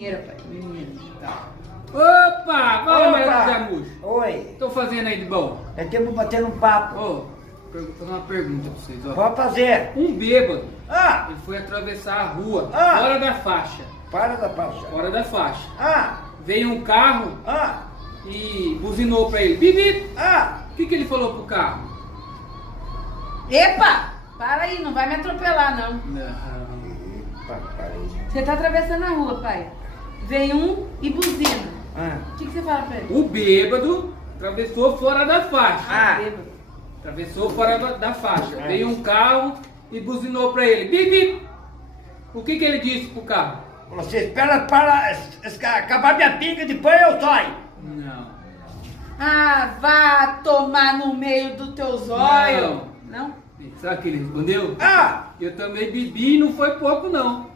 Pai. Tá. Opa! Fala, Maria José Murcho. Oi. Tô fazendo aí de bom? É tempo batendo um papo. Ô, vou fazer uma pergunta pra vocês, ó. Pode fazer. Um bêbado, Ah, ele foi atravessar a rua, Ah. fora da faixa. para da faixa. Fora da faixa. Ah, Veio um carro ah, e buzinou pra ele. Bip, bip. ah. O que ele falou pro carro? Epa! Para aí, não vai me atropelar, não. Epa, parei. Você tá atravessando a rua, pai. Vem um e buzina. Ah, O que você fala pra ele? O bêbado atravessou fora da faixa. Ah. Bêbado. Atravessou fora da faixa. É. Veio um carro e buzinou pra ele. Bip, bip. O que ele disse pro carro? você espera para acabar minha pinga, depois eu saio. Não. Ah, vá tomar no meio dos teus olhos. Não? Sabe o que ele respondeu? Ah, Eu também bebi e não foi pouco não.